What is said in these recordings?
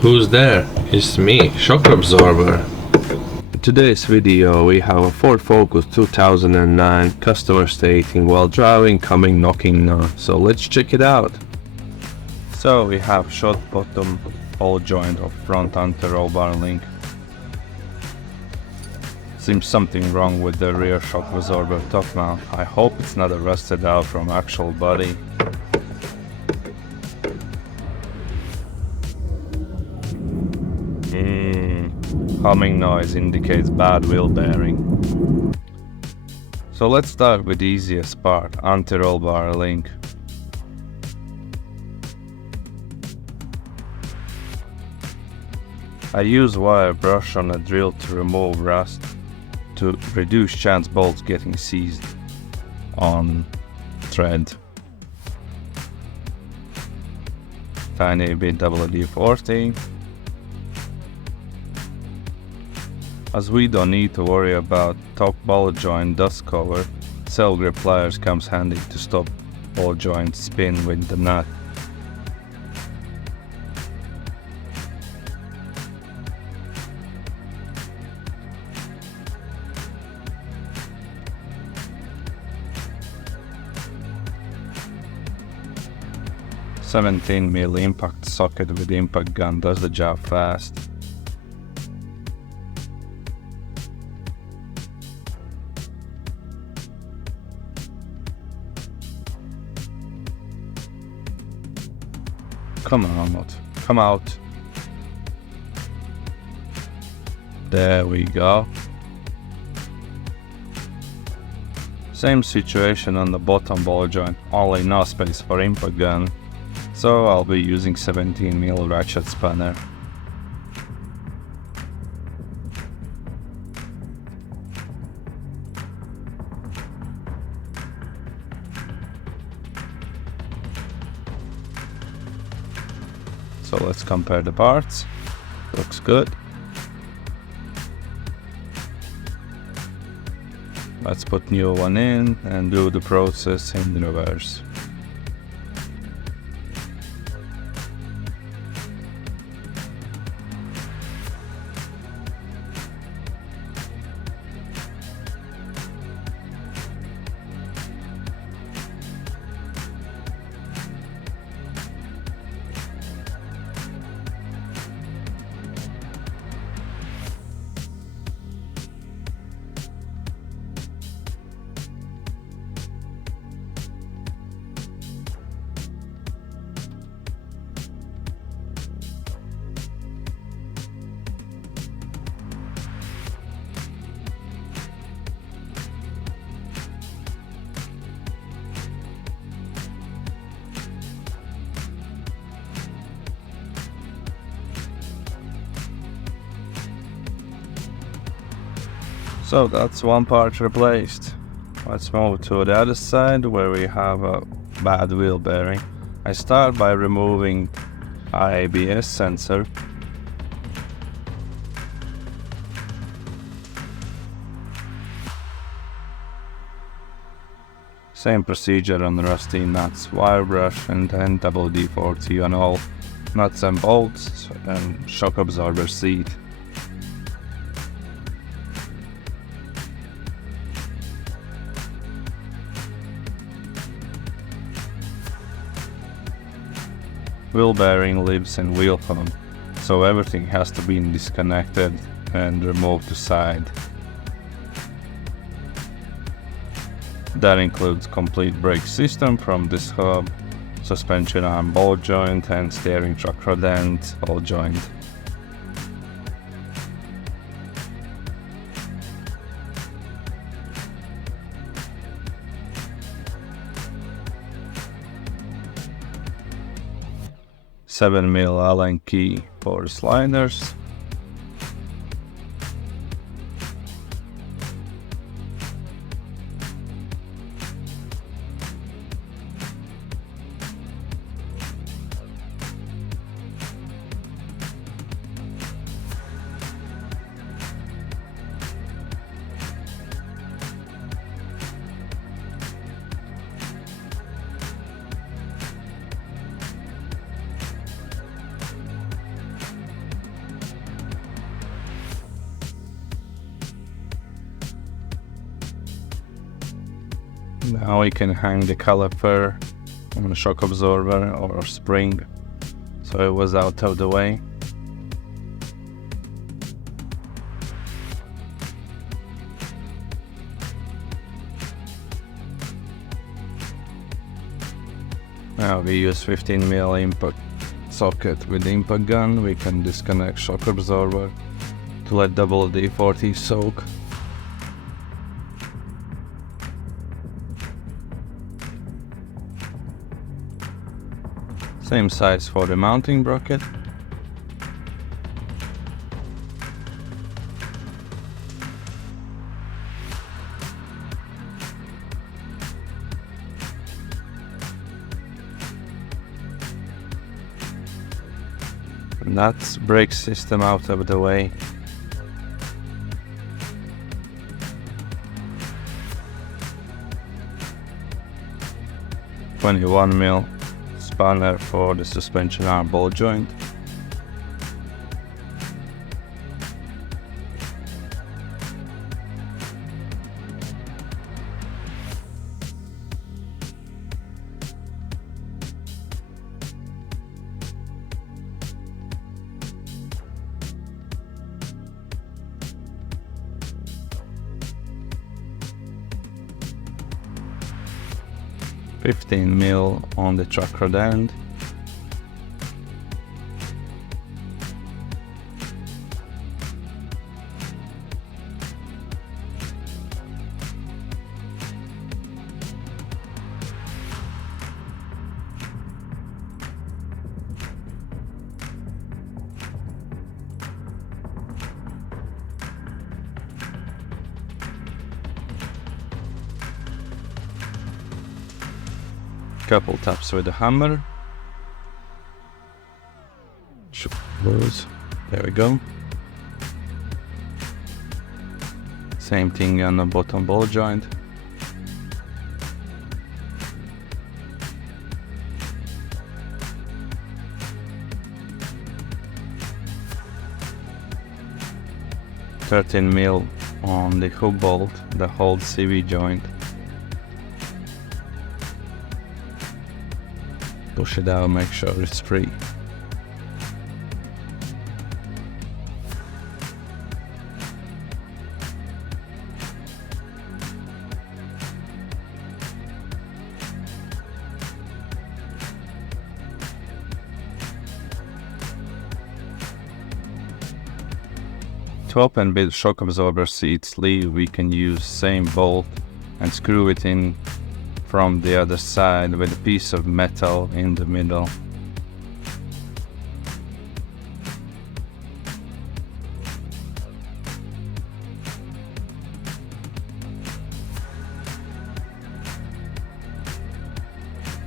Who's there? It's me, shock absorber. In today's video we have a Ford Focus 2009 customer stating while driving coming knocking now, so let's check it out. So we have short bottom ball joint of front anti-roll bar link. Seems something wrong with the rear shock absorber top mount. I hope it's not rusted out from actual body. Humming noise indicates bad wheel bearing. So let's start with the easiest part, anti-roll bar link. I use wire brush on a drill to remove rust to reduce chance bolts getting seized on thread. Tiny bit WD-40. As we don't need to worry about top ball joint dust cover, cell grip pliers comes handy to stop ball joint spin with the nut. "17mm impact socket with impact gun does the job fast. Come out, come out. There we go. Same situation on the bottom ball joint, only no space for impact gun, so I'll be using 17mm ratchet spanner. So let's compare the parts. Looks good. Let's put new one in and do the process in reverse. So that's one part replaced. Let's move to the other side where we have a bad wheel bearing. I start by removing ABS sensor. Same procedure on the rusty nuts, wire brush and then WD-40 on all nuts and bolts and shock absorber seat. Wheel bearing lives in wheel hub, so everything has to be disconnected and removed to side. That includes complete brake system from this hub, suspension arm ball joint and steering truck rod end ball joint. $7mm Allen key for sliders. Now we can hang the caliper on a shock absorber or spring, so it was out of the way. Now we use 15mm impact socket with the impact gun. We can disconnect shock absorber to let WD-40 soak. Same size for the mounting bracket. And that's brake system out of the way. .21mm spanner for the suspension arm ball joint. $15mm on the track rod end. Couple taps with the hammer. Loose. There we go. Same thing on the bottom ball joint. $13mm on the hook bolt that holds CV joint. Push it out, make sure it's free. To open the shock absorber seat sleeve, we can use same bolt and screw it in from the other side with a piece of metal in the middle.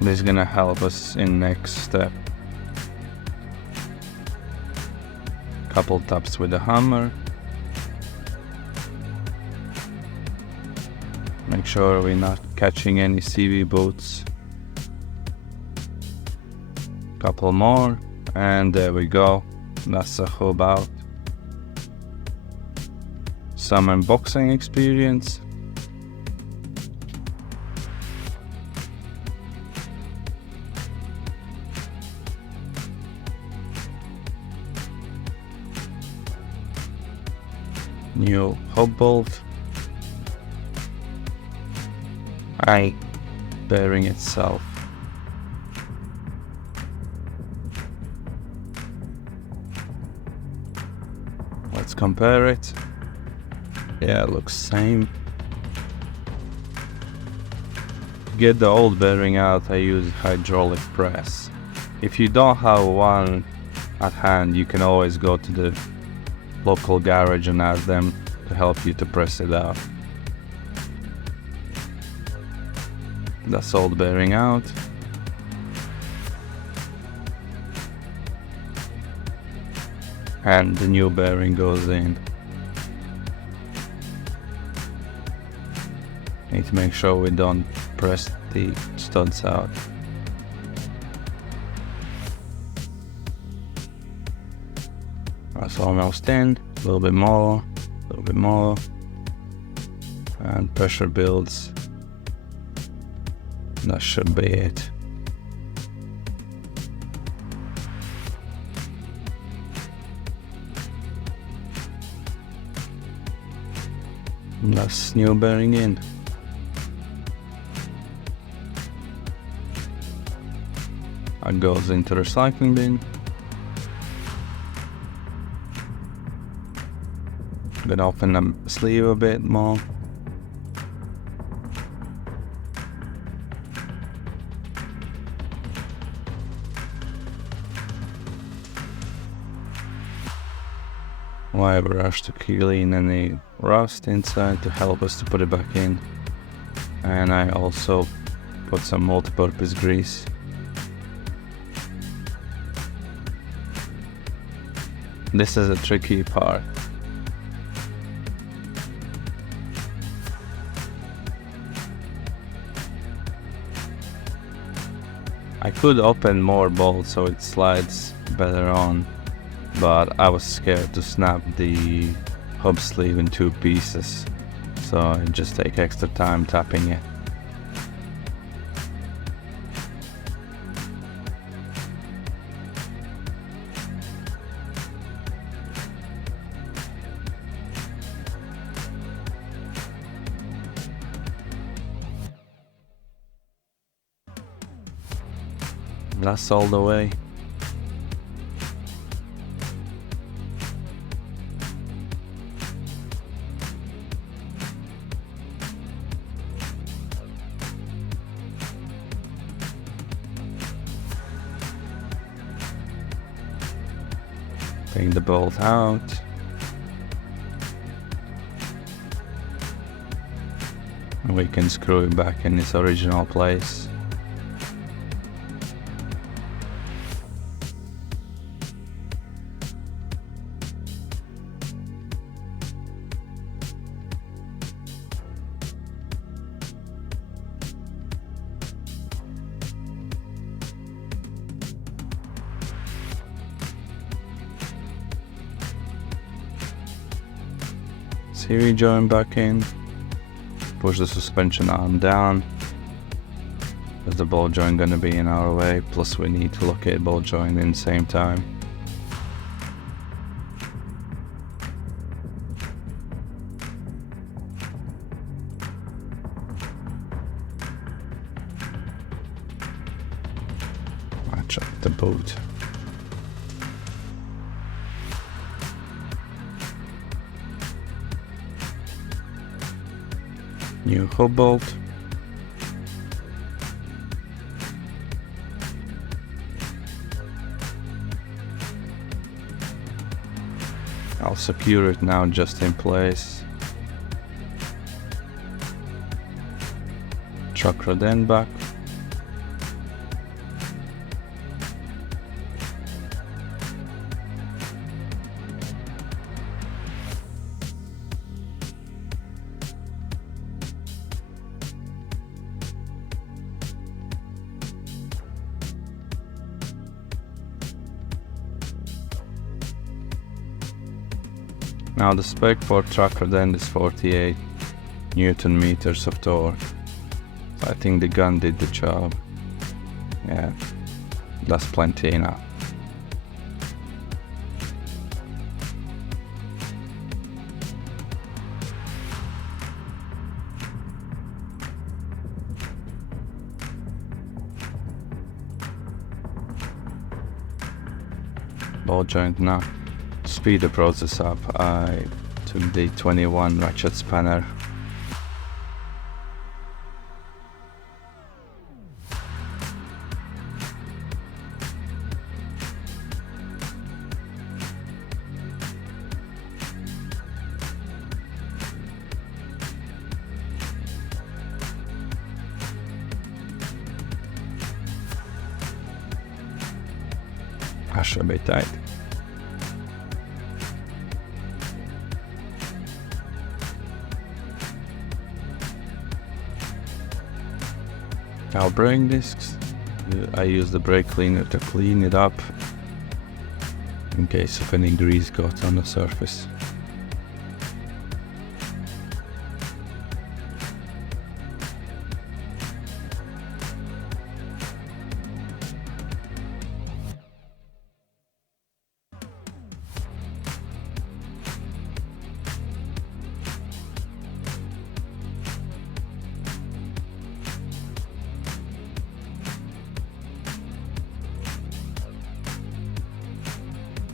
This is gonna help us in next step. Couple taps with the hammer. Make sure we're not catching any CV boots. Couple more, and there we go. That's the hub out. Some unboxing experience. New hub bolt. Bearing itself. Let's compare it. Yeah, it looks same. To get the old bearing out, I use hydraulic press. If you don't have one at hand, you can always go to the local garage and ask them to help you to press it out. That's old bearing out. And the new bearing goes in. Need to make sure we don't press the studs out. That's almost in. A little bit more, a little bit more. And pressure builds. That should be it. That's new bearing in. That goes into recycling bin. Gonna open the sleeve a bit more. Wire brush to clean any rust inside to help us to put it back in. And I also put some multi-purpose grease. This is a tricky part. I could open more bolts so it slides better on, but I was scared to snap the hub sleeve in 2 pieces, so I just take extra time tapping it. That's all the way. Take the bolt out. And we can screw it back in its original place. Series joint back in, push the suspension arm down, there's the ball joint gonna be in our way, plus we need to locate ball joint in the same time. Match up the boot. New hub bolt. I'll secure it now just in place. Chuck rod end back. Now the spec for track rod end is 48 Newton meters of torque. So I think the gun did the job. Yeah, that's plenty enough. Ball joint now. To speed the process up, I took the 21 ratchet spanner. That should be tight. Now brake discs, I use the brake cleaner to clean it up in case of any grease got on the surface.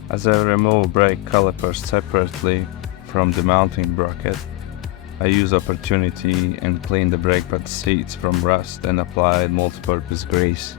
As I remove brake calipers separately from the mounting bracket, I use opportunity and clean the brake pad seats from rust and apply multi-purpose grease.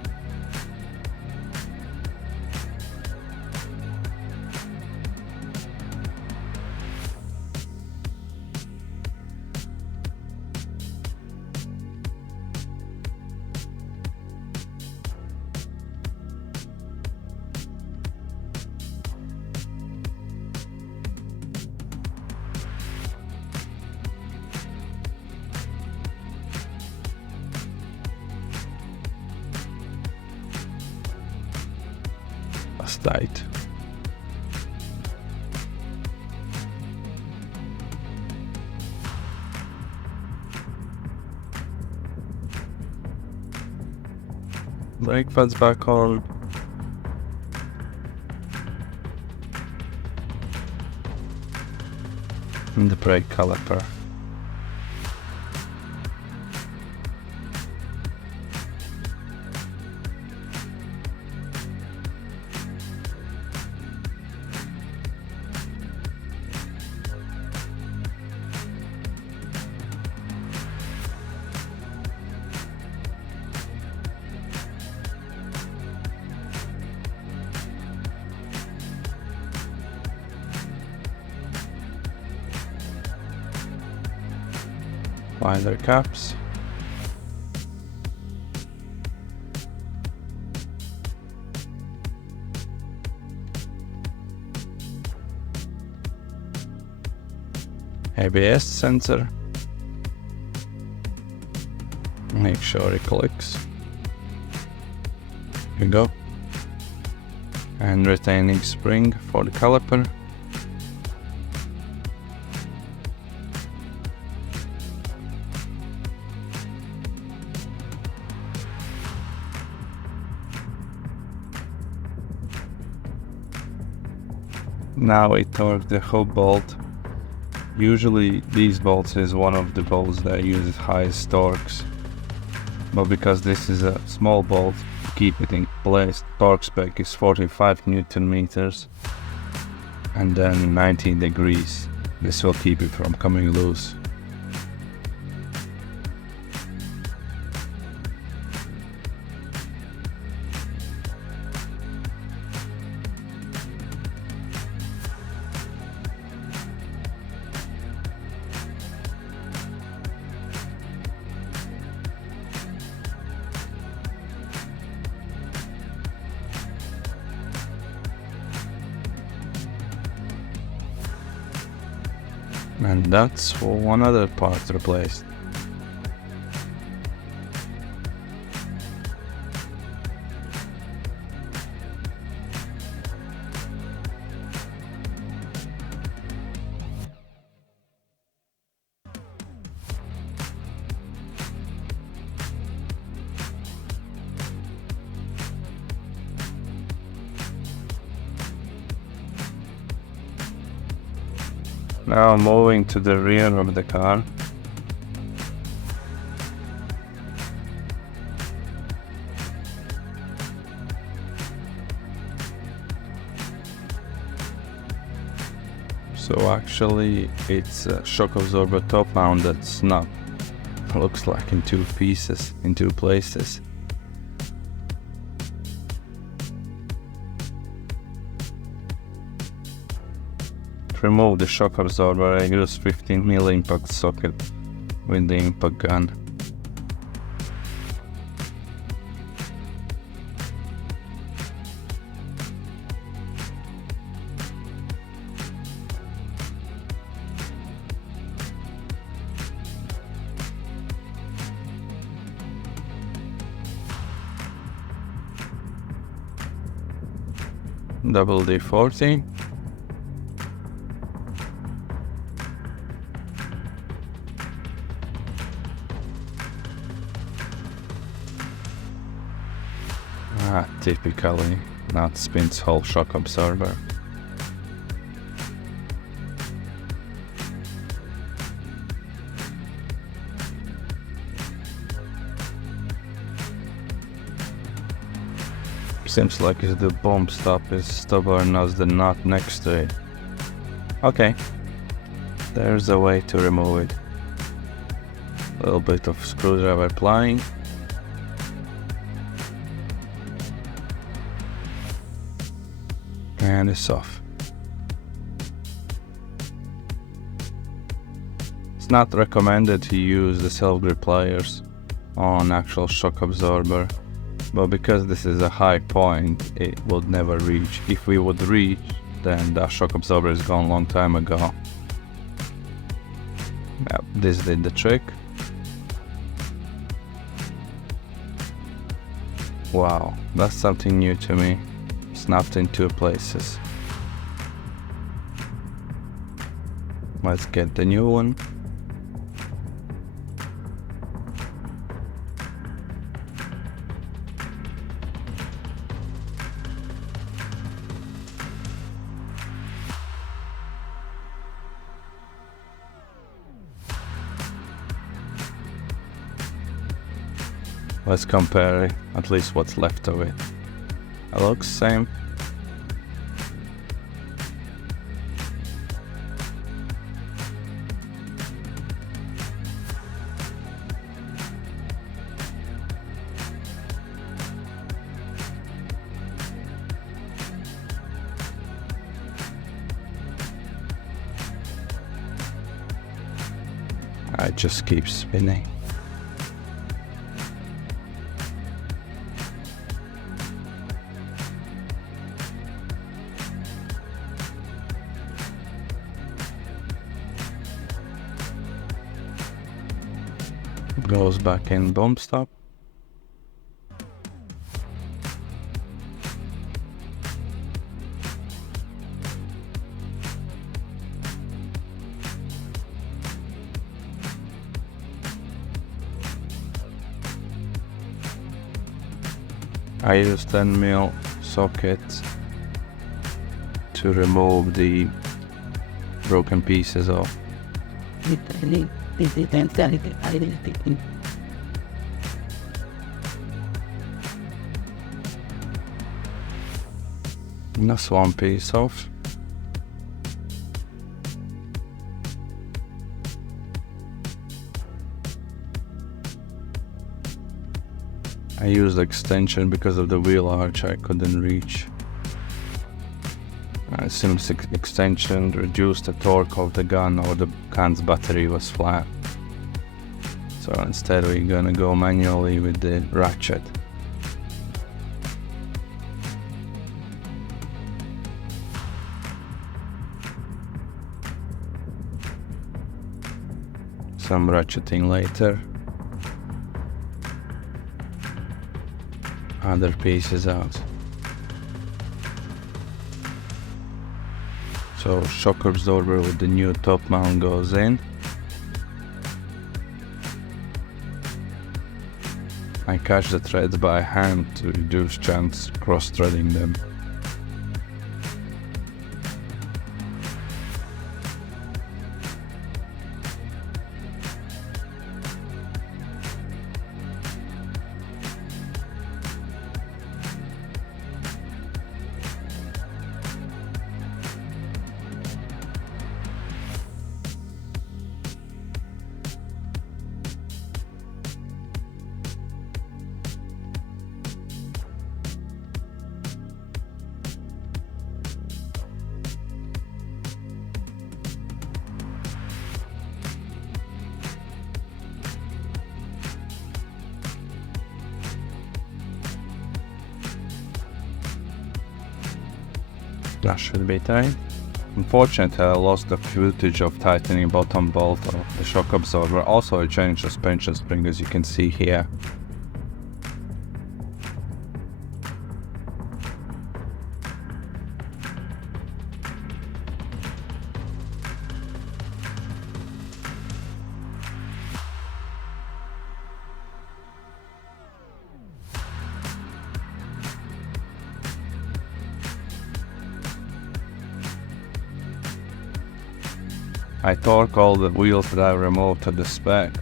Tight. Brake pads back on. And the brake caliper. Winder caps. ABS sensor. Make sure it clicks. Here you go. And retaining spring for the caliper. Now I torque the hub bolt. Usually these bolts is one of the bolts that uses highest torques, but because this is a small bolt, to keep it in place, torque spec is 45 Newton meters and then 19 degrees. This will keep it from coming loose. And that's for one other part replaced. Now moving to the rear of the car. So actually it's a shock absorber top mounted snap. Looks like in two pieces, in two places. To remove the shock absorber, I use 15mm impact socket with the impact gun. Double D40. Typically not spins hole shock absorber. Seems like the bump stop is stubborn as the nut next to it. Okay, there's a way to remove it. A little bit of screwdriver applying. And it's off. It's not recommended to use the self-grip pliers on actual shock absorber, but because this is a high point, it would never reach. If we would reach, then the shock absorber is gone a long time ago. Yep, this did the trick. Wow, that's something new to me. Snapped in 2 places. Let's get the new one. Let's compare at least what's left of it. It looks same. I just keep spinning. Goes back in bump stop. I use 10mm socket to remove the broken pieces off. That's one piece off. I used extension because of the wheel arch I couldn't reach. Since extension reduced the torque of the gun, or the gun's battery was flat. So instead we're gonna go manually with the ratchet. Some ratcheting later. Other pieces out. So shock absorber with the new top mount goes in. I catch the threads by hand to reduce chance cross-threading them. That should be tight. Unfortunately, I lost the footage of tightening bottom bolt of the shock absorber. Also, I changed the suspension spring, as you can see here. I torque all the wheels that I removed to the spec.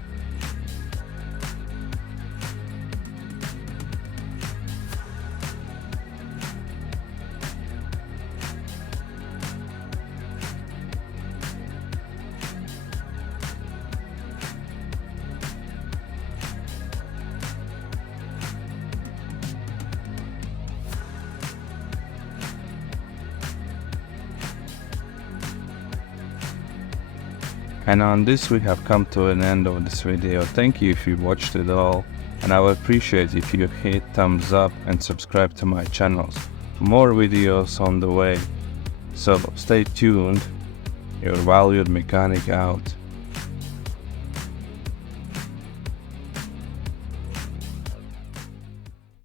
And on this we have come to an end of this video. Thank you if you watched it all, and I would appreciate if you hit thumbs up and subscribe to my channels. More videos on the way, so stay tuned. Your valued mechanic out.